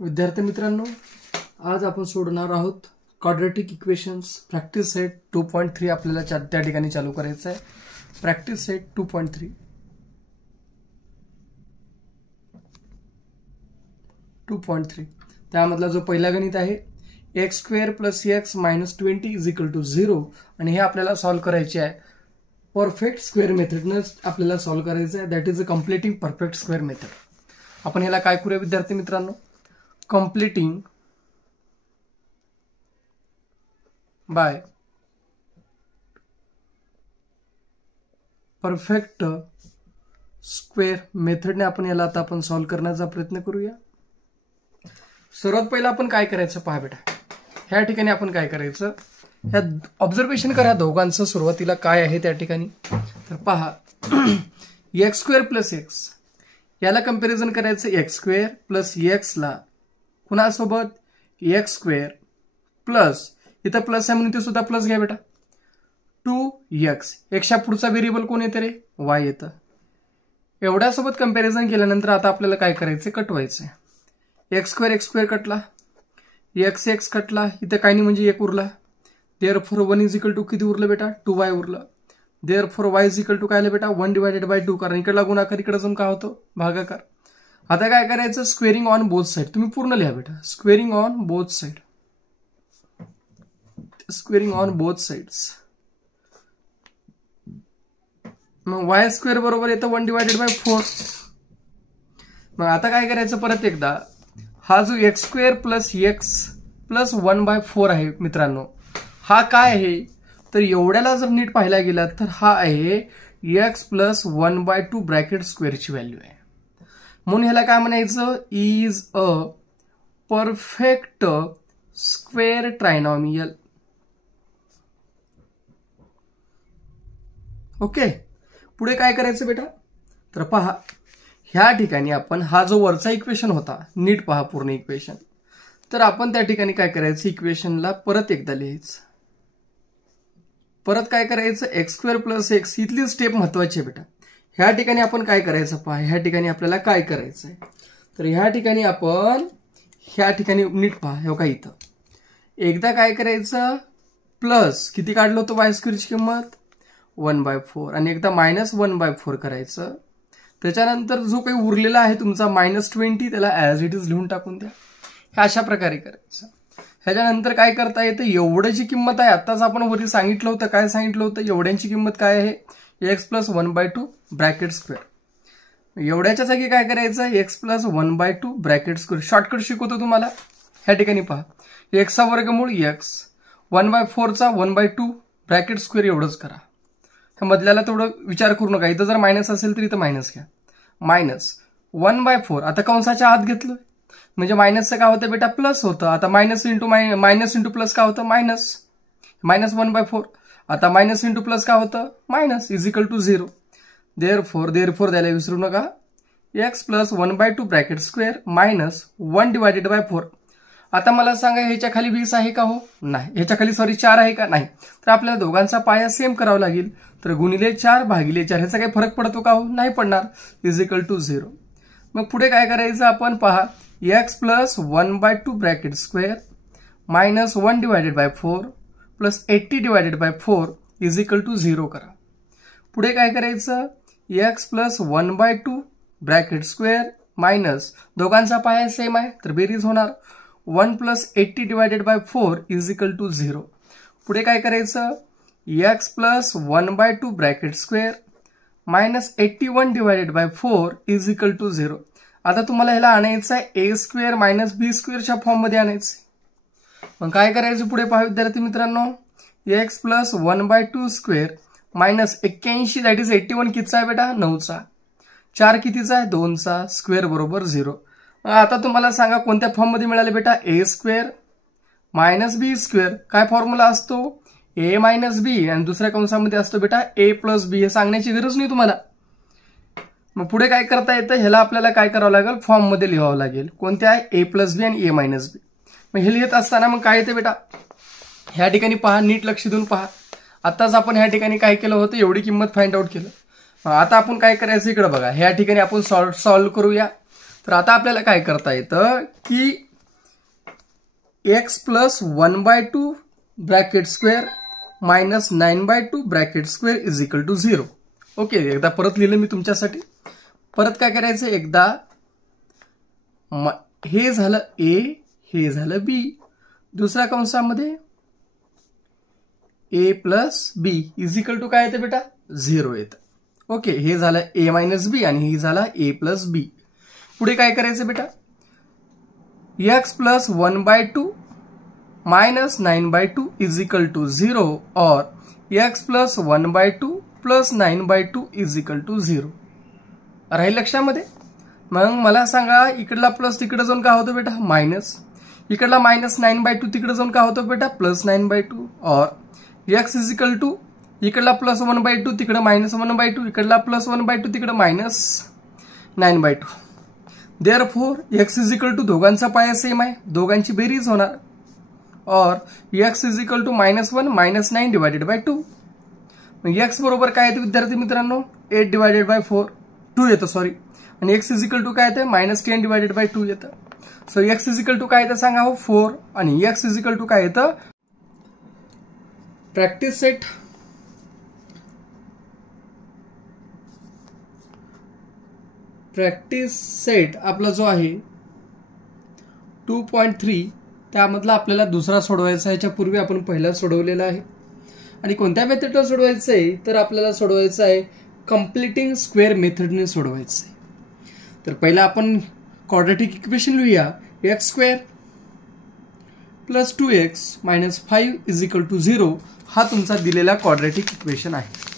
विद्यार्थी मित्रांनो, आज आपण सोडणार आहोत क्वाड्रॅटिक इक्वेशन्स प्रॅक्टिस सेट 2.3 आपल्याला त्या ठिकाणी चालू करायचं आहे. प्रॅक्टिस सेट 2.3 त्यामधला जो पहिला गणित आहे x² + x - 20 = 0 आणि हे आपल्याला सॉल्व करायचे आहे परफेक्ट स्क्वेअर मेथडने आपल्याला सॉल्व करायचं आहे. That is a completing perfect square method. आपण ह्याला काय करूया विद्यार्थी मित्रांनो, कंप्लिटिंग बाय परफेक्ट स्क्वेअर मेथडने आपण याला आता आपण सॉल्व करण्याचा प्रयत्न करूया. सर्वात पहिला आपण काय करायचं पहा बेटा, ह्या ठिकाणी आपण काय करायचं, ह्या ऑब्झर्वेशन करा दोघांचं सुरुवातीला काय आहे त्या ठिकाणी. तर पहा x² + x याला कंपॅरिझन करायचं x² + x ला कुणासोबत x² प्लस इथं प्लस आहे म्हणून ते सुद्धा प्लस घ्या बेटा 2x. एक्सच्या पुढचा व्हेरिएबल कोण येते रे, y येतं. एवढ्यासोबत कंपॅरिझन केल्यानंतर आता आपल्याला काय करायचं, कटवायचं. x² कटला, x कटला, इथं काही नाही म्हणजे 1 उरला. देअरफॉर 1 = किती उरलं बेटा, 2y उरलं. देअरफॉर y = काय आलं बेटा 1/2, कारण इकडला गुणाकार इकडे जाऊन काय होतो, भागाकार. आता काय करायचं, स्क्वेअरिंग ऑन बोथ साइड. तुम्ही पूर्ण लिहा बेटा, squaring on both side, squaring on both sides. मग y² बरोबर येतं 1/4. मग आता काय करायचं, परत एकदा हा जो x² + x + 1/4 आहे मित्रांनो, हा काय आहे तर एवढ्याला जर नीट पाहायला गेला तर हा आहे x + 1/2 ब्रॅकेट स्क्वेअरची व्हॅल्यू आहे. म्हणून ह्याला काय म्हणायचं, is a perfect square trinomial. Okay, पुढे काय करायचं बेटा, तर पहा ह्या ठिकाणी आपण हा जो वरचा इक्वेशन होता, नीट पहा पूर्ण इक्वेशन, तर आपण त्या ठिकाणी काय करायचं, इक्वेशनला परत एकदा लिहायचं. परत काय करायचं, x² + x इथली स्टेप महत्वाची आहे बेटा. ह्या ठिकाणी आपण काय करायचं पहा, ह्या ठिकाणी आपल्याला काय करायचं आहे, तर ह्या ठिकाणी आपण ह्या ठिकाणी नीट पहा, हे का इथं एकदा काय करायचं, प्लस किती काढलं होतं y² ची किंमत 1/4 आणि एकदा -1/4 करायचं. त्याच्यानंतर जो काही उरलेला आहे तुमचा -20 त्याला ॲज इट इज लिहून टाकून द्या. हे अशा प्रकारे करायचं. ह्याच्यानंतर काय करता येतं, एवढ्याची किंमत आहे, आत्ताच आपण वरती सांगितलं होतं, काय सांगितलं होतं, एवढ्यांची किंमत काय आहे, x + 1/2 ब्रॅकेट स्क्वेअर. एवढ्याच्या जागी काय करायचं, x + 1/2 ब्रॅकेट स्क्वेअर. शॉर्टकट शिकवतो तुम्हाला. ह्या ठिकाणी पहा, x चा वर्गमूळ x, 1/4 चा 1/2 ब्रॅकेट स्क्वेअर एवढंच करा. ह्या मधल्याला तेवढं विचार करू नका. इथं जर मायनस असेल तर इथं मायनस घ्या. -1/4 आता कंसाच्या आत घेतलं म्हणजे मायनसचं काय होतं बेटा, प्लस होतं. आता मायनस इंटू प्लस काय होतं, -1/4. आता मायनस इंटू प्लस काय होतं, मायनस = 0. देअरफॉर द्यायला विसरू नका, x + 1/2 ब्रॅकेट स्क्वेअर -1/4. आता मला सांगा ह्याच्या खाली 20 आहे का, हो नाही. ह्याच्या खाली 4 आहे का, नाही. तर आपल्याला दोघांचा पाया सेम करावा लागेल. तर × 4 ह्याचा काही फरक पडतो का, हो नाही पडणार, = 0. मग पुढे काय करायचं आपण पहा, x + 1/2 ब्रॅकेट स्क्वेअर -1/4 + 80/4 = 0 करा. पुढे काय करायचं, x + 1/2 ब्रॅकेट स्क्वेअर मायनस दोघांचा पाया सेम आहे तर बेरीज होणार 1 + 80/4 = 0. पुढे काय करायचं, x + 1/2 ब्रॅकेट स्क्वेअर -81/4 = 0. आता तुम्हाला ह्याला आणायचं आहे a² - b² फॉर्म मध्ये आणायचं. मग काय करायचं पुढे पहा विद्यार्थी मित्रांनो, x + 1/2 स्क्वेअर -81 दॅट इज 81 कितीचा आहे बेटा, 9चा. 4 कितीचा आहे, 2चा. स्क्वेअर बरोबर 0. आता तुम्हाला सांगा कोणत्या फॉर्म मध्ये मिळाले बेटा, a² - b². काय फॉर्म्युला असतो, a - b आणि दुसऱ्या कंसामध्ये असतो बेटा a + b. हे सांगण्याची गरज नाही तुम्हाला. मग पुढे काय करता येतं, ह्याला आपल्याला काय करावं लागेल, फॉर्म मध्ये लिहावं लागेल. कोणत्या आहे, a + b आणि a - b. मग हे लिहित असताना मग काय येतं बेटा, ह्या ठिकाणी पहा, नीट लक्ष देऊन पहा. आताच आपण ह्या ठिकाणी काय केलं होतं, एवढी किंमत फाइंड आउट केलं. आता आपण काय करायचं, इकडे बघा, ह्या ठिकाणी आपण सॉल्व्ह करूया. तर आता आपल्याला काय करता येतं की x plus 1/2 bracket square minus 9/2 bracket square is equal to 0. Okay, एकदा परत लिहिलं मी तुमच्यासाठी. परत काय करायचं, एकदा हे झालं a, हे झालं b, दुसऱ्या कंसामध्ये a plus b is equal to काय येतं बेटा, 0 येतं. ओके, हे झालं a मायनस b आणि हे झालं a प्लस b. पुढे काय करायचं बेटा, x plus 1/2 minus 9/2 is equal to 0 और x plus 1/2 plus 9/2 is equal to 0. राहील लक्षामध्ये. मग मला सांगा, इकडला प्लस तिकडे जाऊन काय होतं बेटा, मायनस. इकडला मायनस 9/2 तिकडे जाऊन काय होतं बेटा, प्लस 9/2 और x इज इक्वल टू इकडला प्लस 1/2 तिकडे मायनस 1/2, इकडला प्लस 1/2 तिकडे minus 9/2. Therefore x is equal to दोघांचा पाया सेम आहे, दोघांची बेरीज होणार और x is equal to -1 -9 divided by 2. x बरोबर काय येते विद्यार्थी मित्रांनो, 8 डिवायडेड बाय 2 येतं, सॉरी. आणि x इज इक्वल टू काय येतं, -10 डिवायडेड बाय 2 येतं. So x is equal to काय येतं सांगा हो, 4. आणि x इज इक्वल टू काय येतं, प्रॅक्टिस सेट आपला जो आहे 2.3 त्यामधला आपल्याला दुसरा सोडवायचा आहे. याच्या पूर्वी आपण पहिला सोडवलेला आहे. आणि कोणत्या मेथडला सोडवायचं आहे, तर आपल्याला सोडवायचं आहे कम्प्लिटिंग स्क्वेअर मेथडने सोडवायचं आहे. तर पहिला आपण क्वाड्रॅटिक इक्वेशन लिहूया, x square plus 2x minus 5 is equal to 0 हा तुमचा दिलेला क्वाड्रॅटिक इक्वेशन आहे.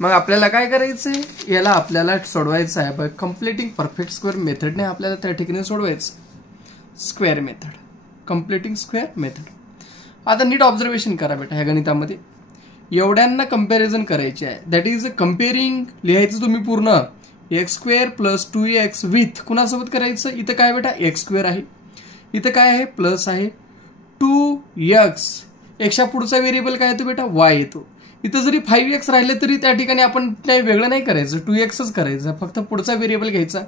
मग आपल्याला काय करायचंय, याला आपल्याला सोडवायचं आहे बाय कम्प्लिटिंग परफेक्ट स्क्वेअर मेथडने. आपल्याला त्या ठिकाणी सोडवायचं square method, completing square method. आता नीट ऑब्झर्वेशन करा बेटा, ह्या गणितामध्ये एवढ्यांना कंपॅरिझन करायचे आहे. दॅट इज कम्पेअरिंग, लिहायचं तुम्ही पूर्ण x square plus 2x with कुणासोबत करायचं, इथं काय बेटा x स्क्वेअर आहे, इथं काय आहे प्लस आहे 2x, एक्सच्या पुढचा व्हेरिएबल काय येतो बेटा, y येतो. इथं जरी 5x राहिले तरी त्या ठिकाणी आपण काही वेगळं नाही करायचं, 2xच करायचं, फक्त पुढचा व्हेरिएबल घ्यायचा.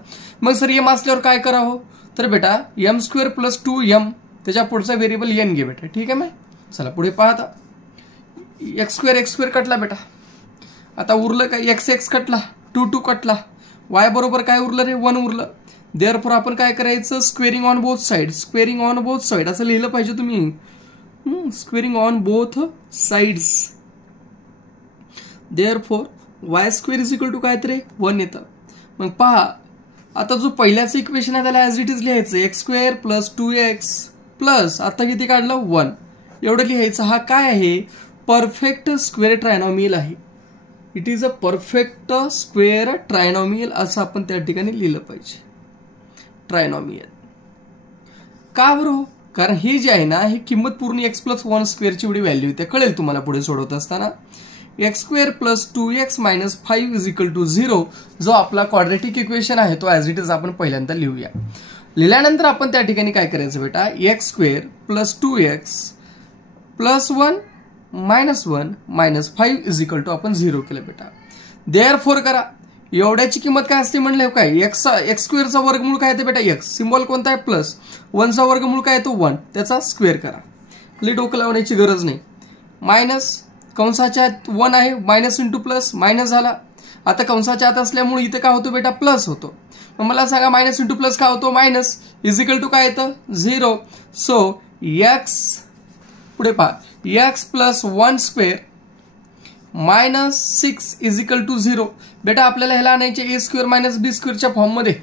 मग सर m असल्यावर काय करावं, तर बेटा m स्क्वेअर प्लस 2m त्याच्या पुढचा व्हेरिएबल n घे बेटा. ठीक आहे मग चला पुढे पाहता. x स्क्वेअर कटला बेटा. आता उरलं काय, x कटला, 2 कटला, y बरोबर काय उरलं रे, 1 उरलं. देयरफॉर आपण काय करायचं, squaring on both side, squaring on both side असं लिहिलं पाहिजे तुम्ही, squaring on both sides. Therefore y square is equal to काय तर 1 येतं. मग पहा, आता जो पहिल्याचं इक्वेशन आहे त्याला ऍज इट इज लिहायचं, x square plus 2x plus आता किती काढलं 1 एवढं लिहायचं. हा काय आहे, परफेक्ट स्क्वेअर ट्रायनॉमियल आहे. It is a perfect square trinomial असं आपण त्या ठिकाणी लिहिलं पाहिजे, ट्रायनॉमियल. का बरं, कारण हे जे आहे ना, हे किंमत पूर्ण x प्लस 1 स्क्वेअरची एवढी व्हॅल्यू येते, कळेल तुम्हाला पुढे सोडवत असताना. x square plus 2x minus 5 is equal to 0 जो आपला क्वाड्रॅटिक इक्वेशन आहे तो ऍज इट इज आपण पहिल्यांदा लिहूया. लिहिल्यानंतर आपण त्या ठिकाणी काय करायचं बेटा, x square plus 2x plus 1 minus 1 minus 5 is equal to आपण 0 केलं बेटा. देयरफॉर करा, एवढ्याची किंमत काय असते म्हणलं काय, एक्स स्क्वेअरचा वर्गमूळ काय येते बेटा, x सिम्बॉल कोणता आहे प्लस, 1चा वर्गमूळ काय येतो 1 त्याचा स्क्वेअर करा. लई डोकं लावण्याची गरज नाही. मायनस कंसाच्या 1 आहे, मायनस इंटू प्लस मायनस झाला. आता कंसाच्या आत असल्यामुळे इथं काय होतो बेटा, प्लस होतो. मग मला सांगा मायनस इंटू प्लस काय होतो, मायनस इज इक्वल टू काय येतं 0. सो x पुढे पहा, x plus 1 square minus 6 is equal to 0. बेटा आपल्याला ह्याला आणायचे a स्क्वेअर मायनस b स्क्वेअरच्या फॉर्ममध्ये.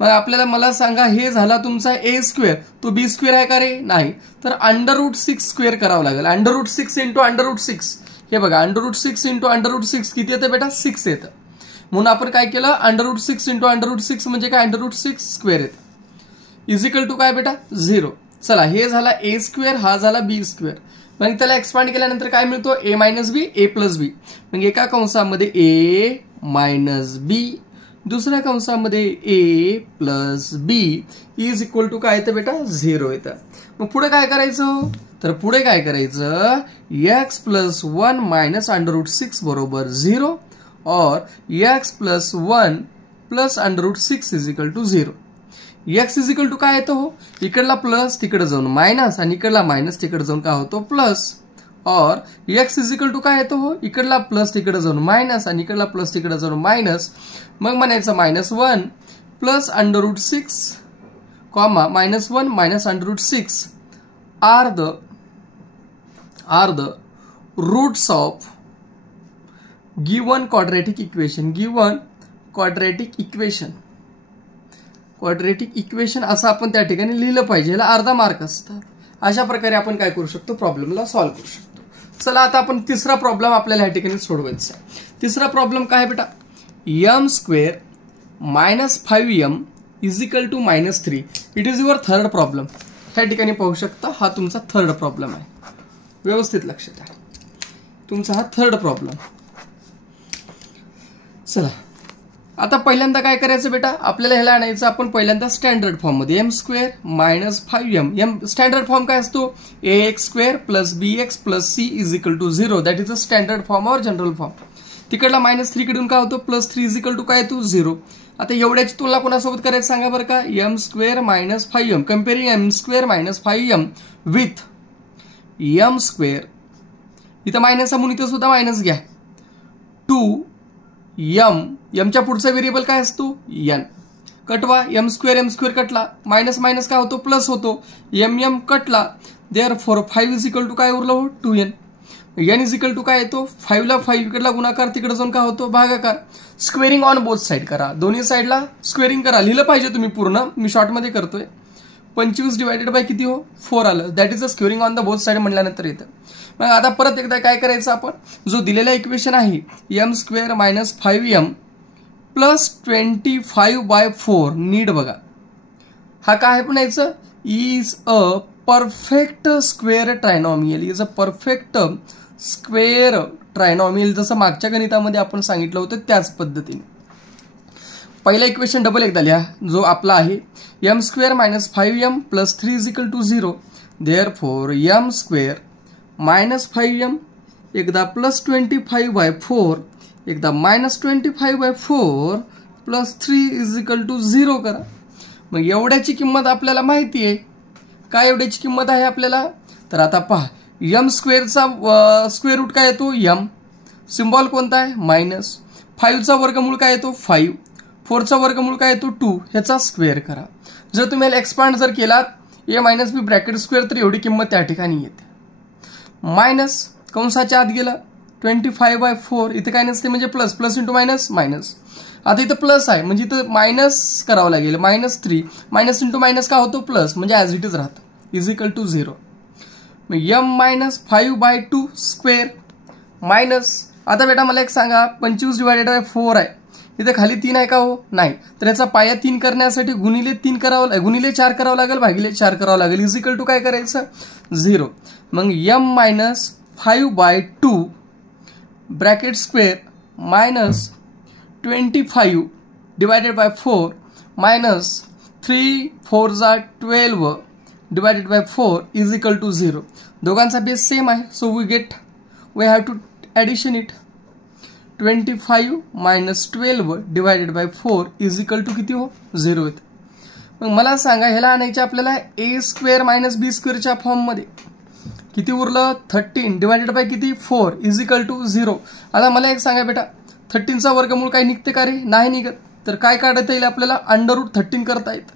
मग आपल्याला मला सांगा, हे झाला तुमचा a स्क्वेअर, तो b स्क्वेअर आहे का रे, नाही. तर √6 स्क्वेअर करावं लागेल. √6 इंटू √6, हे बघा √6 इंटू √6 किती येतं बेटा, 6 येतं. म्हणून आपण काय केलं, √6 इंटू √6 म्हणजे काय, √6 स्क्वेअर येतं, इज इक्वल टू काय बेटा 0. चला हे झाला a स्क्वेअर, हा झाला b स्क्वेअर. मग त्याला एक्सपांड केल्यानंतर काय मिळतो, a minus b a plus b. मग एका कंसामध्ये a मायनस b, दुसऱ्या कंसामध्ये a plus b is equal to काय येतं बेटा 0 येतं. मग पुढे काय करायचं, तर पुढे काय करायचं, x प्लस 1 मायनस √6 बरोबर 0 और x plus 1 plus √6 is equal to 0. X is equal to काय येतो हो, इकडला प्लस तिकडे जाऊन मायनस आणि इकडला मायनस तिकडे जाऊन काय होतो प्लस. और एक्स इज इक्वल टू काय येतो हो, इकडला प्लस तिकडे जाऊन मायनस आणि इकडला प्लस तिकडे जाऊन मायनस. मग म्हणायचं -1 plus √6 comma -1 minus √6 are the roots of given quadratic equation. Given quadratic equation असं आपण त्या ठिकाणी लिहिलं पाहिजे. याला अर्धा मार्क असतात. अशा प्रकारे आपण काय करू शकतो, प्रॉब्लेमला सॉल्व्ह करू शकतो. चला आता आपण तिसरा प्रॉब्लेम आपल्याला या ठिकाणी सोडवायचा आहे. तिसरा प्रॉब्लेम काय बेटा, m² - 5m is equal to -3. It is your third problem. ह्या ठिकाणी पाहू शकता हा तुमचा थर्ड प्रॉब्लेम आहे. व्यवस्थित लक्षात आहे, तुमचा हा थर्ड प्रॉब्लेम. चला आता पहिल्यांदा काय करायचं बेटा, आपल्याला ह्याला आणायचं आपण पहिल्यांदा स्टँडर्ड फॉर्म मध्ये. m² - 5m. स्टँडर्ड फॉर्म काय असतो, ax² + bx + c is equal to 0. That is a standard form और जनरल फॉर्म. तिकडला -3 कडून काय होतो +3 इज इक्वल टू काय येतो 0. आता एवढ्याची तुलना कोणासोबत करायचं सांगा बरं का, m² - 5m. Comparing m² - 5m with m². इथं मायनस म्हणून इथं सुद्धा मायनस घ्या. 2m. mच्या पुढचा व्हेरिएबल काय असतो n. कटवा, m² कटला, मायनस मायनस काय होतो प्लस होतो. m कटला, देअरफॉर 5 इज इक्वल टू काय उरलं 2n. n is equal to काय येतो 5 ला 5 इकडला गुणाकार, तिकडे जाऊन काय होतो भागाकार. स्क्वेअरिंग ऑन बोथ साइड करा, दोन्ही साइडला स्क्वेअरिंग करा. लिहिलं पाहिजे तुम्ही पूर्ण, मी शॉर्ट मध्ये करतोय. 25 डिवायडेड बाय किती हो 4 आलं. That is a squaring on the both side म्हटल्यानंतर येतं. मग आता परत एकदा काय करायचं आपण, जो दिलेला इक्वेशन आहे m² - 5m + 25/4 नीट बघा. हा काय म्हणायचं, is a perfect square trinomial. Is a perfect square trinomial. जसं मागच्या गणितामध्ये आपण सांगितलं होतं त्याच पद्धतीने. पहिला इक्वेशन डबल एकदा लिहा, जो आपला आहे m² - 5m + 3 is equal to 0. Therefore m² - 5m एकदा +25/4 एकदा -25/4 + 3 इज इक्वल टू 0 करा. मग एवढ्याची किंमत आपल्याला माहिती आहे. काय एवढ्याची किंमत आहे आपल्याला, तर आता पहा m² चा स्क्वेअर रूट काय येतो m. सिम्बॉल कोणता आहे मायनस. 5 चा वर्गमूळ काय येतो 5. 4 चा वर्गमूळ काय येतो 2. ह्याचा स्क्वेअर करा. जर तुम्ही एक्सपांड जर केलात a - b ब्रॅकेट स्क्वेअर, तर एवढी किंमत त्या ठिकाणी येते. मायनस कंसाच्या आत गेलं 25/4. इथे काय नसते म्हणजे plus, plus into minus minus. आता इथं प्लस आहे म्हणजे इथं मायनस करावं लागेल. -3 मायनस इंटू मायनस काय होतो प्लस, म्हणजे ॲज इट इज राहतं. Is equal to 0. m - 5/2 square minus. आता बेटा मला एक सांगा, 25 डिवायडेड बाय 4 आहे, इथे खाली 3 आहे का हो नाही. तर याचा पाया 3 करण्यासाठी गुणिले 3 करावं, गुणिले 4 करावं लागेल, भागिले 4 करावं लागेल. इज इक्वल टू काय करायचं 0. मग m - 5/2 bracket square -25 divided by 4 -3 4 = 12 divided by 4 is equal to 0. दोघांचा बेस सेम आहे, so we have to addition it. 25 - 12 divided by 4 is equal to किती हो 0 येतं. मग मला सांगा ह्याला आणायचे आपल्याला a² - b² च्या फॉर्म मध्ये. किती उरलं 13 डिवायडेड बाय किती 4 इज इक्वल टू 0. आता मला एक सांगा बेटा, 13 चा वर्गमूळ काही निघते का रे, नाही निघत. तर काय काढता येईल आपल्याला, √13 करता येतं.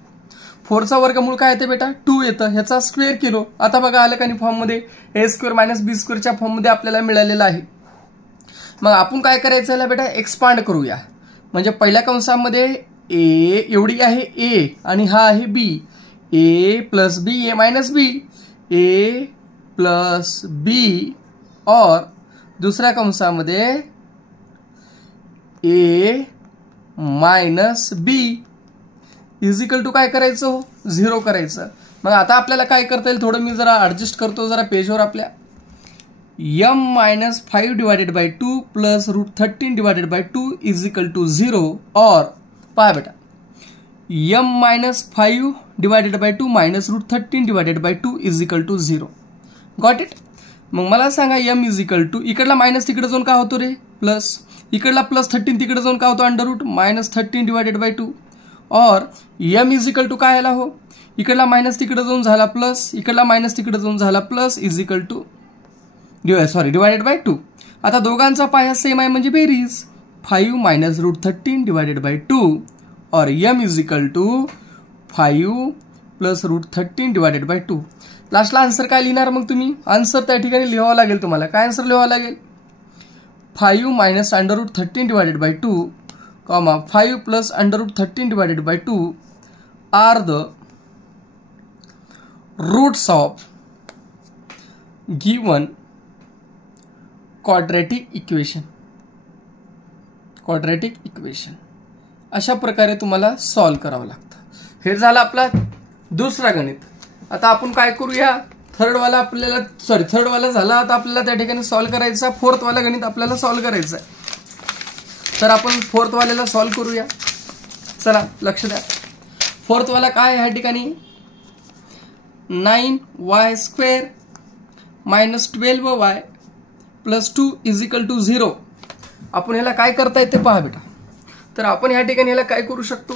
4 चा वर्गमूळ काय येते बेटा 2 येतं, ह्याचा स्क्वेअर केलो. आता बघा आलं का फॉर्म मध्ये a² - b² च्या फॉर्म मध्ये आपल्याला मिळालेलं आहे. मग आपण काय करायचं याला बेटा एक्सपांड करूया. म्हणजे पहिल्या कंसामध्ये a एवढी आहे a आणि हा आहे b. a + b a - b a + b और दुसऱ्या कंसामध्ये a - b is equal to काय करायचं 0 करायचं. मग आता आपल्याला काय करता येईल, थोडं मी जरा ऍडजस्ट करतो जरा पेजवर आपल्या. m - 5 divided by 2 + √13 divided by 2 is equal to 0. और पहा बेटा m - 5 divided by 2 -√13 divided by 2 is equal to 0. Got it. मग मला सांगा m इज इक्वल टू, इकडला मायनस तिकडे जाऊन काय होतो रे प्लस, इकडला +13 तिकडे जाऊन काय होतो √- -13 डिवायडेड बाय 2 और m इज इक्वल टू काय आला हो, इकडला मायनस तिकडे जाऊन झाला प्लस, इकडला मायनस तिकडे जाऊन झाला plus, is equal two divided by 2. आता दोघांचा पाया सेम आहे म्हणजे बेरीज 5 मायनस रूट 13 डिवायडेड बाय 2 और m is equal to 5 plus root 13 divided by 2. लास्टला आन्सर काय लिहिणार मग तुम्ही, आन्सर त्या ठिकाणी लिहावं लागेल तुम्हाला. काय आन्सर लिहावं लागेल, 5 minus under root 13 divided by 2 comma 5 plus under root 13 divided by 2 are the roots of given quadratic equation. अशा प्रकारे तुम्हाला सॉल्व करावं लागतं. हे झालं आपला दुसरा गणित. आता आपण काय करूया, थर्ड वाला झाला. आता आपल्याला त्या ठिकाणी सॉल्व करायचा फोर्थ वाला गणित आपल्याला सॉल्व करायचं आहे. तर आपण फोर्थ वाल्याला सॉल्व करूया. चला लक्ष द्या. फोर्थ वाला काय ह्या ठिकाणी 9y² minus 12y plus 2 is equal to 0. आपण ह्याला काय करता येते पहा बेटा. तर आपण ह्या ठिकाणी ह्याला काय करू शकतो,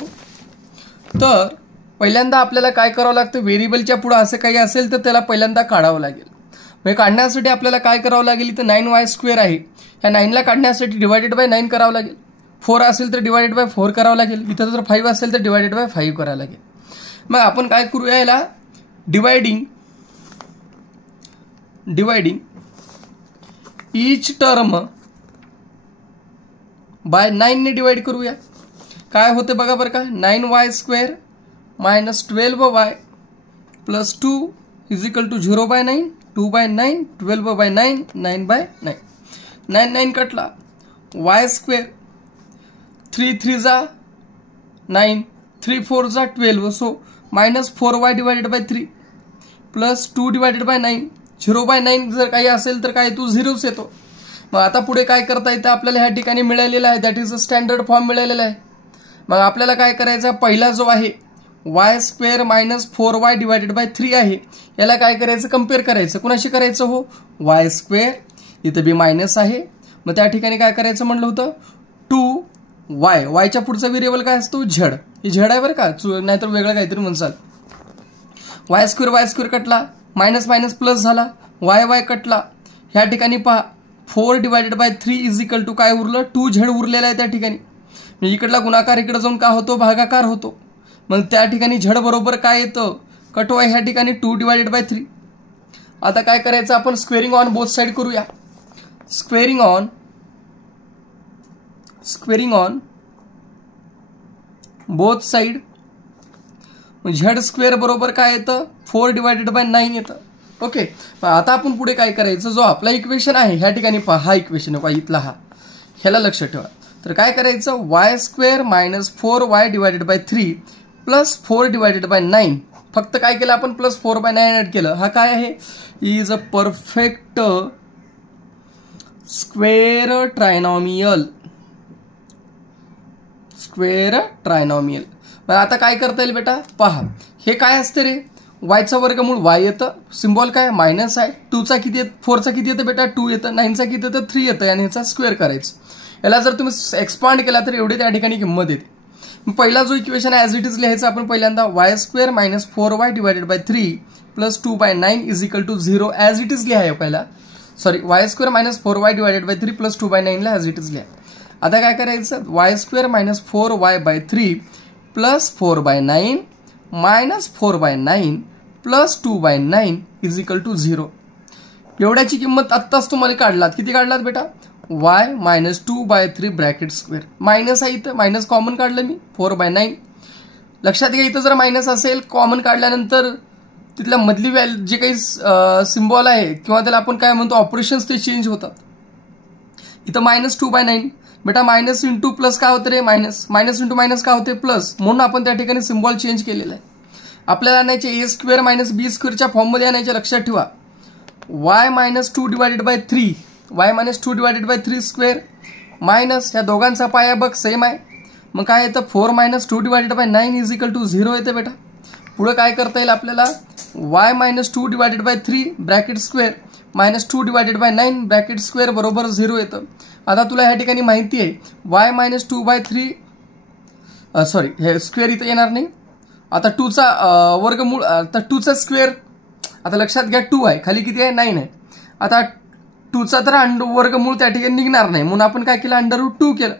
तर पहिल्यांदा आपल्याला काय करावं लागतं, व्हेरिएबलच्या पुढे असं काही असेल तर त्याला पहिल्यांदा काढावं लागेल. म्हणजे काढण्यासाठी आपल्याला काय करावं लागेल, इथं 9y² आहे, ह्या 9ला काढण्यासाठी डिवायडेड बाय 9 करावं लागेल. 4 असेल तर डिवायडेड बाय 4 करावं लागेल. इथं जर 5 असेल तर डिवायडेड बाय 5 करावं लागेल. मग आपण काय करूया, याला डिवायडिंग ईच टर्म बाय 9 ने डिवाइड करूया. काय होते बघा बरं का, 9y² minus 12y plus 2 is equal to 0/9, 2/9, 12/9, 9/9. 9 कटला, y², 3 3 जा 9, 3 4 जा 12, so minus 4y divided by 3 plus 2 divided by 9. 0/9 जर काही असेल तर काय तू 0च येतो. मग आता पुढे काय करता येतं आपल्याला, ह्या ठिकाणी मिळालेला आहे, that is a standard form मिळालेला आहे. मग आपल्याला काय करायचं, पहिला जो आहे y² minus 4y divided by 3 आहे, याला काय करायचं, कम्पेअर करायचं. कुणाशी करायचं हो, y², इथं बी मायनस आहे. मग त्या ठिकाणी काय करायचं म्हणलं होतं, 2y च्या पुढचा व्हेरिएबल काय असतो, झेड. ही झेड आहे बरं का, नाहीतर वेगळं काहीतरी म्हणसाल. y² कटला, मायनस मायनस प्लस झाला, y कटला. ह्या ठिकाणी पहा 4 divided by 3 is equal to काय उरलं, 2z उरलेला आहे त्या ठिकाणी. इकडला गुणाकार इकडे जाऊन काय होतो, भागाकार होतो. मग त्या ठिकाणी झड बरोबर काय येतं, कटो आहे ह्या ठिकाणी 2 डिवायडेड बाय 3. आता काय करायचं, आपण स्क्वेअरिंग ऑन बोथ साइड करूया. Squaring on both side. z² बरोबर काय येतं, 4 डिवायडेड बाय 9 येतं. ओके. आता आपण पुढे काय करायचं, जो आपला इक्वेशन आहे ह्या ठिकाणी पहा, हा इक्वेशन आहे इथला, हा ह्याला लक्ष ठेवा. तर काय करायचं, y² minus 4y divided by 3 plus 4 divided by 9. फक्त काय केलं आपण, प्लस 4/9 ऍड केलं. हा काय आहे, is a perfect square trinomial. मग आता काय करता येईल बेटा, पहा हे काय असते रे, वायचा वर्गमूळ y येतं, सिम्बॉल काय मायनस आहे, 2चा किती येतं, 4चा किती येतं बेटा 2 येतं, 9चा किती येतं 3 येतं, आणि ह्याचा स्क्वेअर करायचं. याला जर तुम्ही एक्सपांड केला तर एवढी त्या ठिकाणी किंमत येते. पहिला जो इक्वेशन आहे ॲज इट इज लिहायचा आपण पहिल्यांदा, y² minus 4y divided by 3 plus 2/9 is equal to 0 as it is लिहाय पहिला. Sorry, y² minus 4y divided by 3 plus 2/9 ला ॲज इट इज लिहा. आता काय करायचं, y² minus 4y by 3 plus 4/9 minus 4/9 plus 2/9 is equal to 0. एवढ्याची किंमत आत्ताच तुम्हाला काढलात. किती काढलात बेटा, y minus 2/3 bracket square. Minus आहे इथं, मायनस कॉमन काढलं मी, 4/9. लक्षात घ्या, इथं जर मायनस असेल कॉमन काढल्यानंतर तिथल्या मधली जे काही सिम्बॉल आहे किंवा त्याला आपण काय म्हणतो ऑपरेशन्स ते चेंज होतात. इथं मायनस 2/9 बेटा, मायनस इंटू प्लस काय होतं रे, मायनस, मायनस इंटू मायनस काय होते प्लस, म्हणून आपण त्या ठिकाणी सिम्बॉल चेंज केलेला आहे. आपल्याला आणायचे a² मायनस b² फॉर्ममध्ये आणायचे. लक्षात ठेवा, y minus 2 divided by 3, y minus 2 divided by 3 square minus ह्या दोघांचा पाया बघ सेम आहे. मग काय येतं, 4 minus 2 divided by 9 is equal to 0 येते बेटा. पुढे काय करता येईल आपल्याला, y minus 2 divided by 3 bracket square minus 2 divided by 9 bracket square बरोबर 0 येतं. आता तुला ह्या ठिकाणी माहिती आहे y मायनस 2/3 सॉरी हे स्क्वेअर इथं येणार नाही. आता 2चा वर्गमूळ, आता 2चा स्क्वेअर, आता लक्षात घ्या 2 आहे, खाली किती आहे 9 आहे. आता 2चा तर वर्गमूळ त्या ठिकाणी निघणार नाही, म्हणून आपण काय केलं √2 केलं.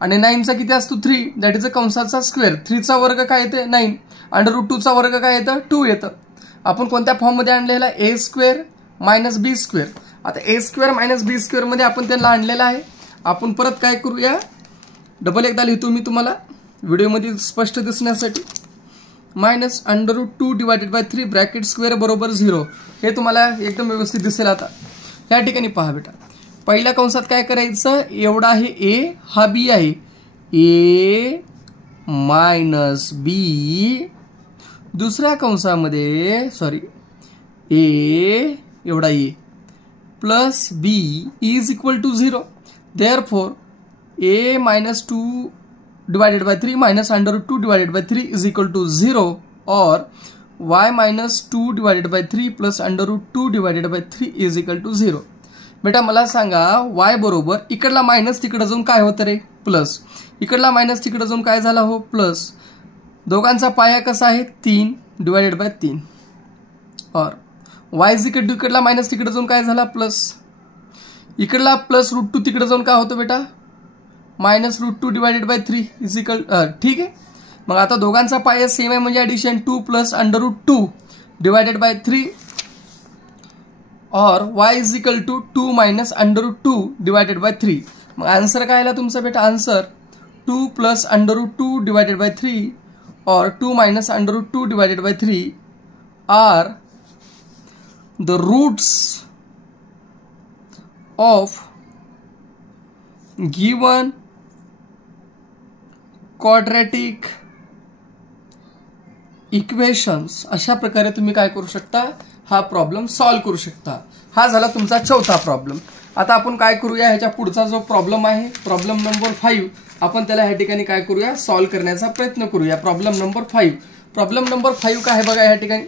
आणि 9चा किती असतो 3, दॅट इज अ कंसाचा स्क्वेअर. 3चा वर्ग काय येते 9, √2चा वर्ग काय येतं 2 येतं. आपण कोणत्या फॉर्ममध्ये आणलेला a square minus b square. आता a square minus b square मध्ये आपण त्याला आणलेला आहे. आपण परत काय करूया, डबल एकदा लिहितो मी तुम्हाला व्हिडिओमध्ये स्पष्ट दिसण्यासाठी. Minus √2 divided by 3 bracket square बरोबर 0. हे तुम्हाला एकदम व्यवस्थित दिसेल. आता या ठिकाणी पहा बेटा, पहिल्या कंसात काय करायचं, एवढा आहे a, हा b आहे, a मायनस b. दुसऱ्या कंसामध्ये सॉरी a एवढा a plus b is equal to 0. Therefore a minus 2 divided by 3 minus √2 divided by 3 is equal to 0, or y minus 2 divided by 3 plus √2 divided by 3 is equal to 0. बेटा मला सांगा y बरोबर इकडला minus तिकडे जाऊन काय होतं रे plus, इकडला minus तिकडे जाऊन काय झाला हो प्लस. दोघांचा पाया कसा आहे 3 डिवायडेड बाय 3, और y इकडला मायनस तिकडे जाऊन काय झाला प्लस, इकडला प्लस √2 तिकडे जाऊन काय होतं बेटा minus √2 divided by 3 is equal. ठीक आहे, मग आता दोघांचा पाया सेम आहे म्हणजे ॲडिशन 2 प्लस √2 डिवायडेड बाय 3, और y is equal to 2 minus √2 divided by 3. मग आन्सर काय आला तुमचा बेटा, आन्सर 2 प्लस √2 डिवायडेड बाय 3 और 2 minus √2 divided by 3 are the roots of given quadratic equations. अशा प्रकारे तुम्ही काय करू शकता, हा प्रॉब्लेम सॉल्व्ह करू शकता. हा झाला तुमचा चौथा प्रॉब्लेम. आता आपण काय करूया, ह्याच्या पुढचा जो प्रॉब्लेम आहे प्रॉब्लेम नंबर 5, आपण त्याला ह्या ठिकाणी काय करूया सॉल्व्ह करण्याचा प्रयत्न करूया. Problem number 5. प्रॉब्लेम नंबर 5 काय आहे बघा ह्या ठिकाणी,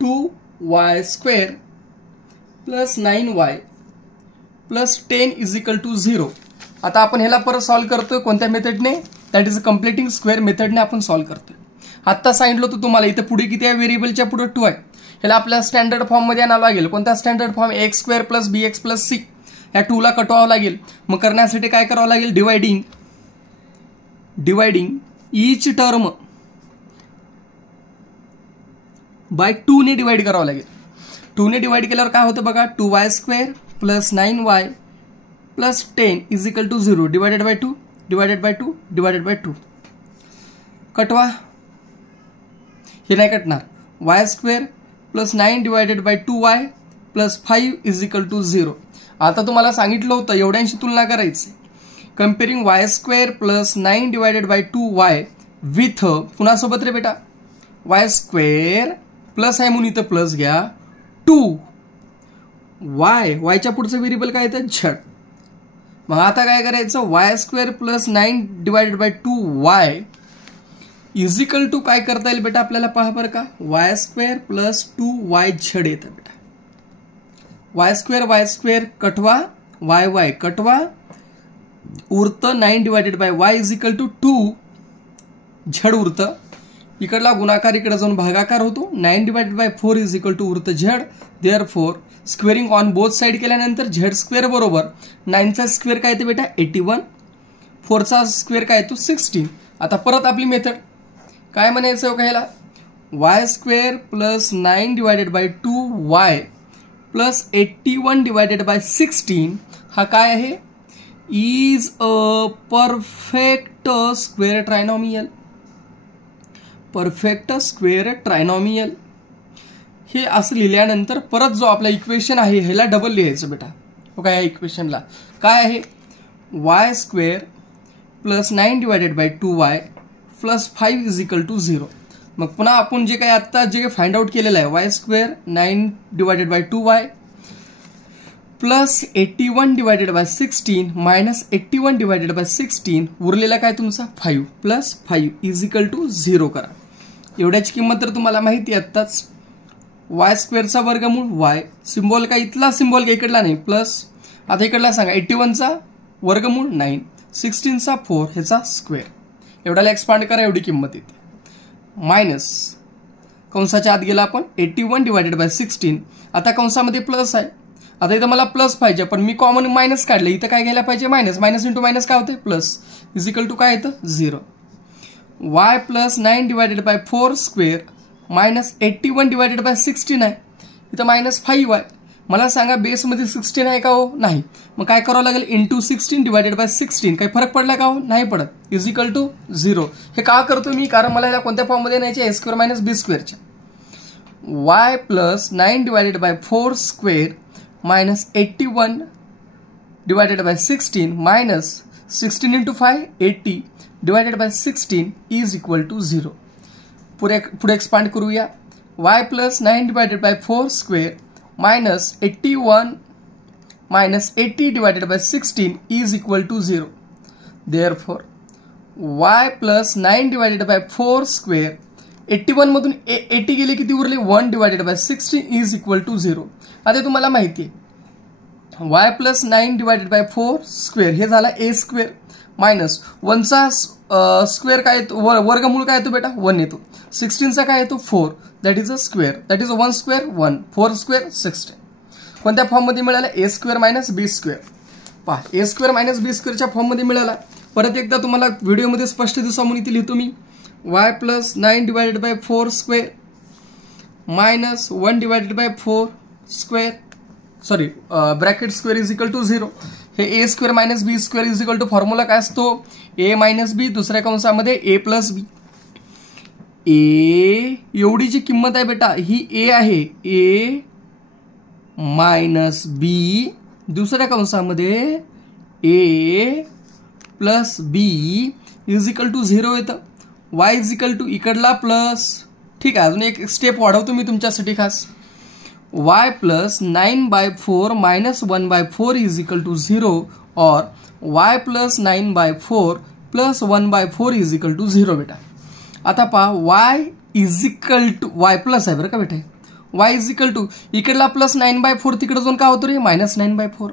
2y square plus 9y plus 10 is equal to 0. आता आपण ह्याला परत सॉल्व्ह करतोय कोणत्या मेथडने, दॅट इज कम्प्लिटिंग स्क्वेअर मेथडने आपण सॉल्व्ह करतोय. आत्ता सांगितलं होतं तुम्हाला इथे पुढे किती आहे, व्हेरिएबलच्या पुढे 2 आहे. ह्याला आपल्याला स्टँडर्ड फॉर्ममध्ये आणावं लागेल. कोणता standard form, x square plus bx plus c. ह्या 2ला कटवावं लागेल. मग करण्यासाठी काय करावं लागेल, डिवायडिंग ईच टर्म बाय 2 ने डिवाइड करावं लागेल. 2 ने डिवाइड केल्यावर काय होतं बघा, 2y square plus 9y plus 10 is equal to 0 divided by 2 divided by 2 divided by 2. कटवा, हे नाही कटणार. y square plus 9 divided by 2y plus 5 is equal to 0. आता तुम्हाला सांगितलं होतं एवढ्यांशी तुलना करायची. Comparing y square plus 9 divided by 2y with, कुणासोबत रे बेटा, y स्क्वेअर प्लस आहे म्हणून इथं प्लस घ्या 2y च्या पुढचं व्हेरिएबल काय येतं z. मग आता काय करायचं, y square plus 9 divided by 2y is equal to काय करता येईल बेटा आपल्याला, पहा बरं का, y स्क्वेअर प्लस 2yz येतं बेटा. y स्क्वेअर कटवा, y कटवा, उरतं 9 divided by y is equal to 2z उरतं. इकडला गुणाकार इकडे जाऊन भागाकार होतो. 9 divided by 4 is equal to उरतं z. Therefore squaring on both side केल्यानंतर z स्क्वेअर बरोबर 9चा स्क्वेअर काय येते बेटा 81, 4चा स्क्वेअर काय येतो 16. आता परत आपली मेथड काय म्हणायचं का ह्याला, y square plus 9 divided by 2y plus 81 divided by 16 हा काय आहे, is a perfect square trinomial. Perfect square trinomial हे असं लिहिल्यानंतर परत जो आपला इक्वेशन आहे ह्याला डबल लिहायचं बेटा. हो काय, या इक्वेशनला काय आहे, y square plus 9 divided by 2y plus 5 is equal to 0. मग पुन्हा आपण जे काही आत्ता जे काही फाइंड आउट केलेलं आहे, y square 9 divided by 2y plus 81 divided by 16 minus 81 divided by 16 उरलेला काय तुमचा 5 प्लस 5 इज इक्वल टू 0 करा. एवढ्याची किंमत तर तुम्हाला माहिती आहे आत्ताच. y स्क्वेअरचा वर्गमूळ y, सिम्बॉल का इथला सिम्बॉल का इकडला नाही प्लस. आता इकडला सांगा 81चा वर्गमूळ 9, 16चा 4 ह्याचा स्क्वेअर, एवढ्याला एक्सपांड करा, एवढी किंमत येते. मायनस कंसाच्या आत गेला आपण 81 डिवायडेड बाय 16. आता कंसामध्ये प्लस आहे, आता इथं मला प्लस पाहिजे पण मी कॉमन मायनस काढले, इथं काय घ्यायला पाहिजे मायनस. मायनस इंटू मायनस काय होते प्लस, इज इक्वल टू काय येतं 0. y plus 9 divided by 4 square minus 81 divided by 16 आहे, इथं मायनस 5 आहे. मला सांगा बेसमध्ये 16 आहे का हो, नाही. मग काय करावं लागेल, इंटू 16 डिवायडेड बाय 16. काही फरक पडला का हो, नाही पडत, इज इक्वल टू 0. हे का करतो मी, कारण मला याला कोणत्या फॉर्ममध्ये न्यायचे, a स्क्वेअर मायनस b स्क्वेअरच्या. y plus 9 divided by 4 square minus 81 divided by 16 minus 16 into 5 80 divided by 16 is equal to 0. पुढे एक्सपांड करूया. y plus 9 divided by 4 square minus 81 minus 80 divided by 16 is equal to 0. Therefore y plus 9 divided by 4 square 81 मधून 80 गेले किती उरले, 1 divided by 16 is equal to 0. आता तुम्हाला माहिती आहे y plus 9 divided by 4 square हे झाला a स्क्वेअर मायनस 1चा स्क्वेअर काय येतो, वर्गमूळ काय येतो बेटा 1 येतो. 16चा काय येतो 4, that is a square, that is 1 square 1, 4 square 16. कोणत्या फॉर्ममध्ये मिळाला, a square minus b square. पहा a स्क्वेअर मायनस b स्क्वेअरच्या फॉर्ममध्ये मिळाला. परत एकदा तुम्हाला व्हिडिओमध्ये स्पष्ट दिसा म्हणून इथे लिहितो मी. y plus 9 divided by 4 square minus 1 divided by 4 square, sorry bracket square is equal to 0. हे a square minus b square is equal to formula काय असतो, a मायनस b, दुसऱ्या कंसामध्ये a प्लस b. a एवढी जी किंमत आहे बेटा ही a आहे, a मायनस b, दुसऱ्या कंसामध्ये a plus b is equal to 0 येतं. y इज इक्वल टू इकडला प्लस, ठीक आहे. अजून एक स्टेप वाढवतो मी तुमच्यासाठी खास. y plus 9 by 4 minus 1 by 4 is equal to 0 और y plus 9 by 4 plus 1 by 4 is equal to 0 बेटा. आता पहा y is equal to, y plus आहे बरं का बेटा, y इज इक्वल टू इकडला प्लस 9 बाय 4 तिकडे जाऊन काय होतो रे मायनस 9 बाय 4.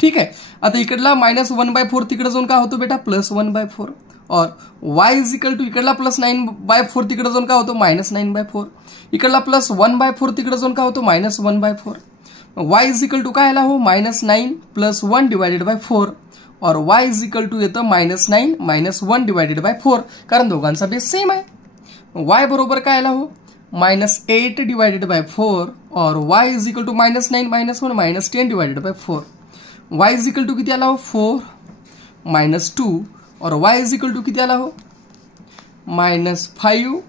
ठीक आहे. आता इकडला मायनस 1 बाय 4 तिकडे जाऊन काय होतो बेटा प्लस 1 बाय 4 और y इज इक्वल टू इकडला प्लस 9 बाय 4 तिकडे जाऊन काय होतो मायनस 9 बाय 4, इकडला प्लस 1 बाय 4 तिकडे जाऊन काय होतो minus 1 by 4. y is equal to काय आला हो मायनस 9 प्लस 1 डिवायडेड बाय 4 और y इज इक्वल टू येतं मायनस 9 मायनस 1 डिवायडेड बाय 4, कारण दोघांचा बेस सेम आहे. y बरोबर काय आला हो मायनस 8 डिवायडेड बाय 4 और y is equal to minus 9 minus 1 minus 10 divided by 4. y is equal to किती आला हो 4 मायनस 2 और y इज इक्वल टू किती आला हो minus 5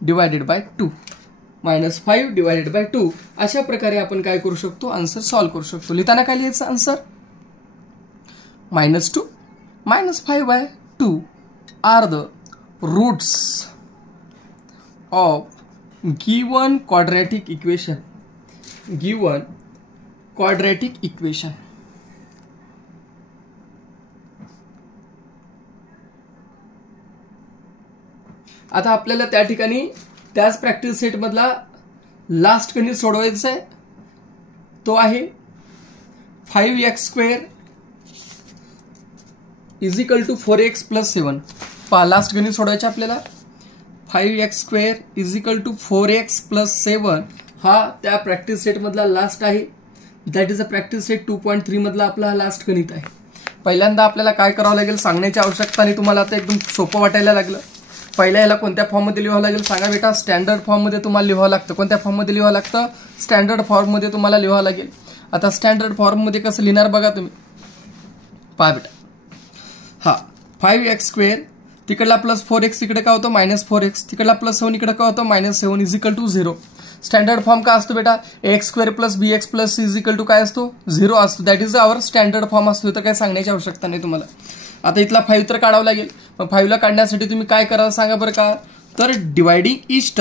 divided by 2, minus 5 divided by 2. अशा प्रकारे आपण काय करू शकतो, आन्सर सॉल्व्ह करू शकतो. लिहिताना काय लिहायचं answer, minus 2 minus 5 by 2 are the roots of given quadratic equation. Given quadratic equation. आता आपल्याला त्या ठिकाणी त्याच प्रॅक्टिस सेट मधला लास्ट गणित सोडवायचा आहे, तो आहे 5x square is equal to 4x plus 7. पहा लास्ट गणित सोडवायचं आपल्याला. 5x square is equal to 4x plus 7 हा त्या प्रॅक्टिस सेट मधला लास्ट आहे. That is a practice set 2.3 मधला आपला हा लास्ट गणित आहे. पहिल्यांदा आपल्याला काय करावं लागेल सांगण्याची आवश्यकता नाही, तुम्हाला आता एकदम सोपं वाटायला लागलं. पहिल्या याला कोणत्या फॉर्ममध्ये लिहावं लागेल सांगा बेटा, स्टँडर्ड फॉर्ममध्ये तुम्हाला लिहावं लागतं. कोणत्या फॉर्ममध्ये लिहावं लागतं, स्टँडर्ड फॉर्ममध्ये तुम्हाला लिहावं लागेल. आता स्टँडर्ड फॉर्ममध्ये कसं लिहिणार बघा तुम्ही, पहा बेटा. हा 5x स्क्वेअर तिकडला प्लस 4x इकडे काय होतं मायनस 4x, तिकडला प्लस 7 इकडे काय होतं minus 7 is equal to 0. Standard form काय असतो बेटा, x square plus bx plus is equal to काय असतो 0 असतो. That is our standard form असतो. तर काय सांगण्याची आवश्यकता नाही तुम्हाला. आता इथला 5 तर काढावं लागेल. मग 5 ला काढण्यासाठी तुम्ही काय कराल सांगा बरं का, तर डिवायडिंग ईच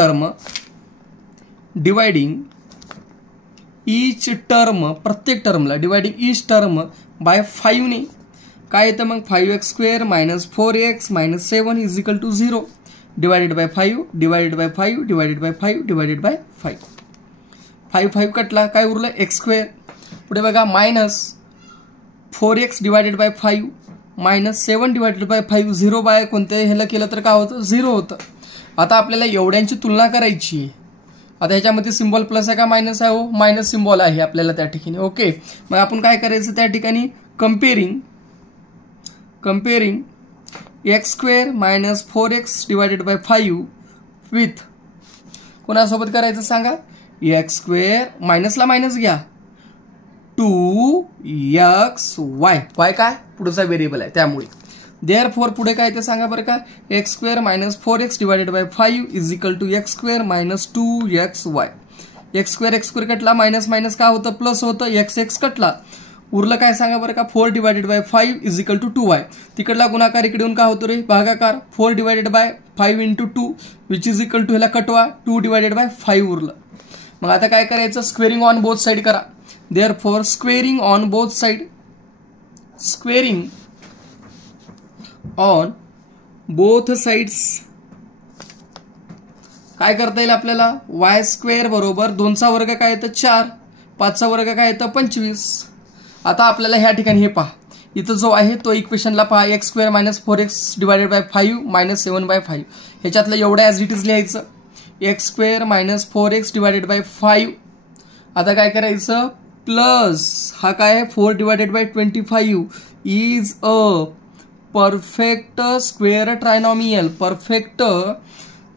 टर्म प्रत्येक टर्मला डिवायडिंग ईच टर्म बाय 5 ने काय येतं मग 5x square minus 4x minus 7 is equal to 0 divided by 5 divided by 5 divided by 5 divided by 5. 5 कटला काय उरलं x स्क्वेअर. पुढे बघा minus 4x divided by 5 -7 divided by 5 0 by कोणत्याही ह्याला केलं तर काय होतं 0 होतं. आता आपल्याला एवढ्यांची तुलना करायची आहे. आता ह्याच्यामध्ये सिम्बॉल प्लस आहे का मायनस आहे? हो मायनस सिम्बॉल आहे आपल्याला त्या ठिकाणी. ओके, मग आपण काय करायचं त्या ठिकाणी comparing x² - 4x divided by 5 with कोणासोबत करायचं सांगा? x² मायनसला मायनस घ्या 2xy. y काय पुढचा व्हेरिएबल आहे त्यामुळे देअरफॉर पुढे काय ते सांगा बरं का? x² - 4x divided by 5 is equal to x² - 2xy. x² कटला मायनस मायनस काय होतं प्लस होतं, x कटला उरलं काय सांगा बरं का? 4 divided by 5 is equal to 2y. तिकडला गुणाकार इकडे येऊन काय होतो रे भागाकार 4 divided by 5 into 2 which is equal to ह्याला कटवा 2 डिवायडेड बाय 5 उरलं. मग आता काय करायचं? स्क्वेअरिंग ऑन बोथ साइड करा. Therefore squaring on both side काय करता येईल आपल्याला? y² बरोबर 2चा वर्ग काय येतं 4, 5चा वर्ग काय येतं 25. आता आपल्याला ह्या ठिकाणी हे पहा, इथं जो आहे तो इक्वेशनला पहा x² - 4x divided by 5 - 7 by 5. ह्याच्यातलं एवढं ॲज इट इज लिहायचं x² - 4x डिवायडेड बाय 5. आता काय करायचं? प्लस हा काय आहे 4 divided by 25 is a perfect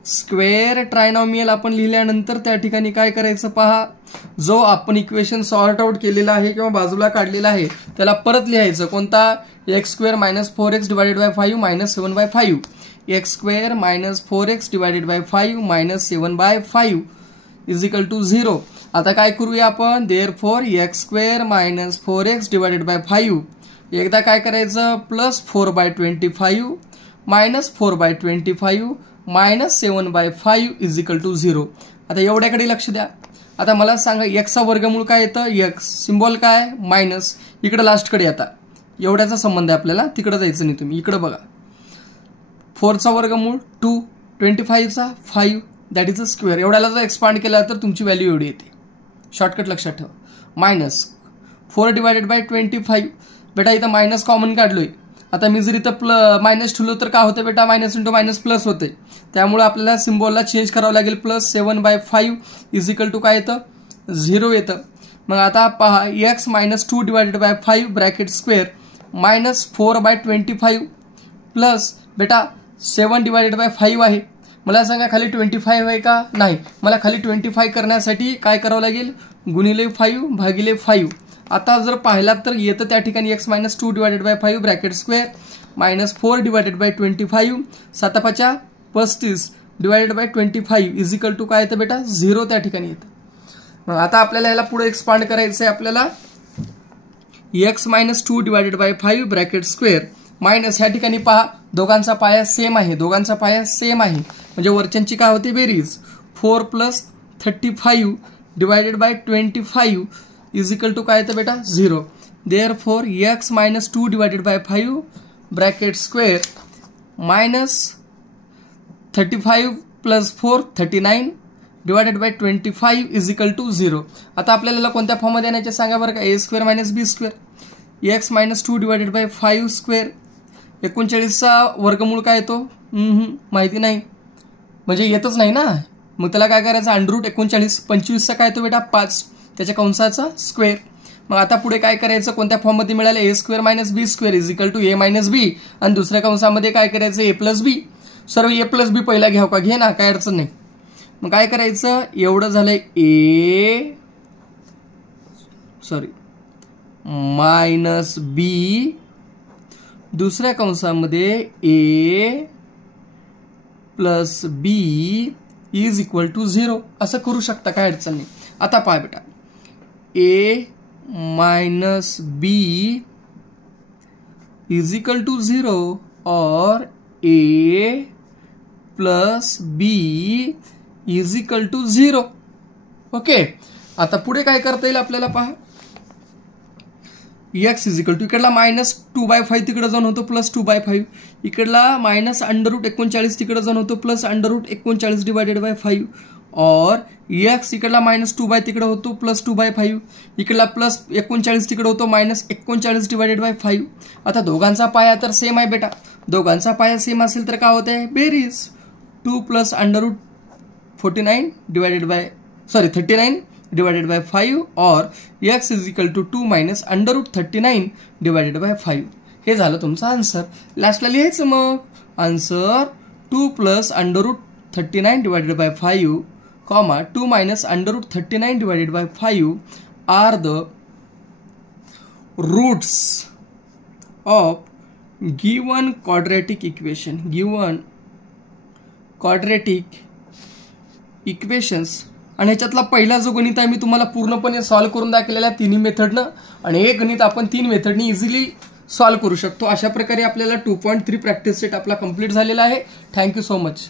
square trinomial आपण लिहिल्यानंतर त्या ठिकाणी काय करायचं पहा, जो आपण इक्वेशन सॉर्ट आउट केलेला आहे किंवा बाजूला काढलेला आहे त्याला परत लिहायचं. कोणता? x² - 4x divided by 5 - 7 by 5. x² - 4x divided by 5 - 7 by 5 is equal to 0. आता काय करूया आपण? Therefore x² - 4x divided by 5 एकदा काय करायचं plus 4 by 25 minus 4 by 25 minus 7 by 5 is equal to 0. आता एवढ्याकडे लक्ष द्या. आता मला सांगा x चा वर्गमूळ काय येतं? x सिम्बॉल काय मायनस, इकडे लास्टकडे आता एवढ्याचा संबंध आहे आपल्याला, तिकडे जायचं नाही तुम्ही, इकडे बघा 4चा वर्गमूळ 2, 25चा 5 दॅट इज अ स्क्वेअर. एवढ्याला जर एक्सपांड केला तर तुमची व्हॅल्यू एवढी येते. शॉर्टकट लक्षात ठेवा. Minus 4 divided by 25. बेटा इथं मायनस कॉमन काढलोय. आता मी जर इथं मायनस ठेवलो तर काय होतं बेटा? मायनस इंटू मायनस प्लस होते. त्यामुळे आपल्याला सिम्बॉलला चेंज करावं लागेल. Plus 7 by 5 is equal to काय येतं? 0 येतं. मग आता पहा x - 2 divided by 5 bracket square minus 4 by 25 plus बेटा 7 डिवायडेड बाय 5 आहे. मला सांगा खाली 25 आहे का? नाही. मला खाली 25 करण्यासाठी काय करावं लागेल? गुणिले 5 भागिले 5. आता जर पाहिलात तर येतं त्या ठिकाणी x - 2 divided by 5 bracket square minus 4 divided by 25 7 35 divided by 25 is equal to काय येतं बेटा? 0 त्या ठिकाणी येतं. मग आता आपल्याला याला पुढे एक्सपांड करायचं आहे. आपल्याला x - 2 divided by 5 bracket square minus ह्या ठिकाणी पहा दोघांचा पाया सेम आहे. म्हणजे वरच्यांची काय होते बेरीज 4 plus 35 divided by 25 is equal to काय येतं बेटा? 0. Therefore x - 2 divided by 5 bracket square minus 35 plus 4 39 divided by 25 is equal to 0. आता आपल्याला कोणत्या फॉर्ममध्ये आणायचे सांगा बरं का? a² - b². x - 2 divided by 5 square 39चा वर्गमूळ काय येतो? माहिती नाही, म्हणजे येतच नाही ना. मग त्याला काय करायचं? √39 25चा काय येतो बेटा? 5 त्याच्या कंसाचा स्क्वेअर. मग आता पुढे काय करायचं? कोणत्या फॉर्ममध्ये मिळालं? a² - b² is equal to a - b आणि दुसऱ्या कंसामध्ये काय करायचं? a + b. सर्व a + b पहिला घ्याव का? घे ना, काय अडचण नाही. मग काय करायचं? एवढं झालंय -b दुसऱ्या कंसामध्ये a + b is equal to 0 असं करू शकता, काय अडचण नाही. आता पहा बेटा a - b is equal to 0 और a + b is equal to 0. Okay. आता पुढे काय करता येईल आपल्याला पहा x इज इक्वल टू इकडला -2/5 तिकडे जाऊन होतो प्लस 2/5 इकडला -√39 तिकडे जाऊन होतो प्लस √39 डिवायडेड बाय 5 और x इकडला -2 तिकडे होतो +2/5, इकडला +39 तिकडे होतो -39 डिवायडेड बाय 5. आता दोघांचा पाया तर सेम आहे बेटा, दोघांचा पाया सेम असेल तर काय होते बेरीज 2 + √39 डिवायडेड बाय 5 और x = 2 - √39 डिवायडेड बाय 5. हे झालं तुमचं आन्सर. लास्टला लिहायचं मग answer 2 + √39 divided by 5, 2 - √39 divided by 5 are the roots of given quadratic equation. Given quadratic equations. आणि ह्याच्यातला पहिला जो गणित आहे मी तुम्हाला पूर्णपणे सॉल्व्ह करून दाखवलेला आहे तिन्ही मेथडनं, आणि हे गणित आपण 3 मेथडनी इझिली सॉल्व्ह करू शकतो. अशा प्रकारे आपल्याला 2.3 प्रॅक्टिस सेट आपला कंप्लीट झालेला आहे. Thank you so much.